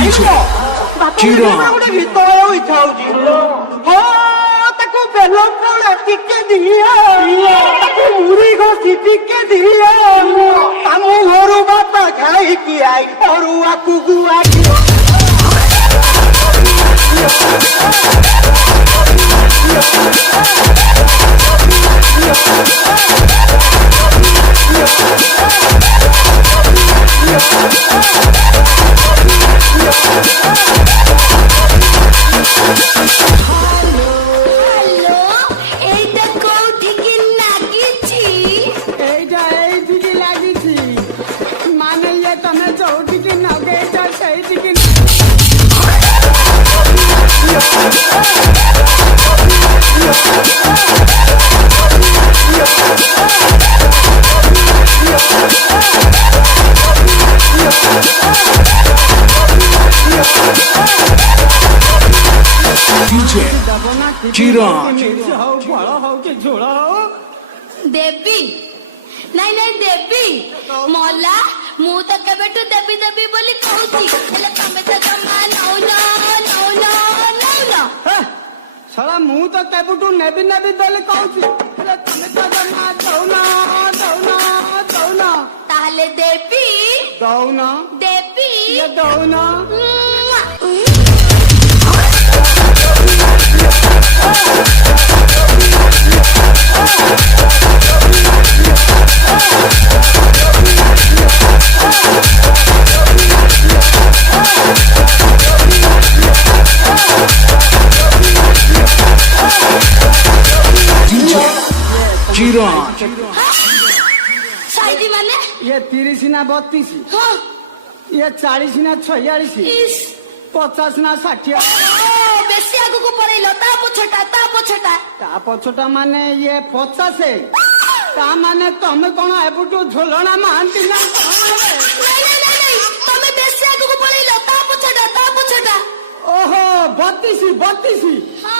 ଗୋଟେ ଗୀତ ଗାଇବାକୁ ଇଚ୍ଛା ହଉଛି। ହଁ ତାକୁ ବେଲ ପଣା ଟିକେ ଦିଅ, ତାକୁ ମୁଢି ଘଷି ଟିକେ ଦିଅ, ଆମ ଘରୁ ବାପା ଖାଇକି ଆଇ ଘରୁ ଆଗକୁ देवी नहीं नहीं देवी मोला मु तो केबेटू देवी देवी बोली कहूची हेले तमे तो जमा नौ ना नौ ना नौ ना साला मु तो केबेटू नेबी नेबी बोली कहूची हेले तमे तो जमा दौना दौना दौना ताहले देवी दौना देवी ये दौना साइडी माने ये 30 ना 32 हाँ ये 40 ना 46 50 ना 60 बेसी आगु को पड़ेलो ता पछटा माने ये 50 ता माने तमे कोन एबुटू झोलणा मानती ना नहीं तमे बेसी आगु को पड़ेलो ता पछटा ओहो 32 हाँ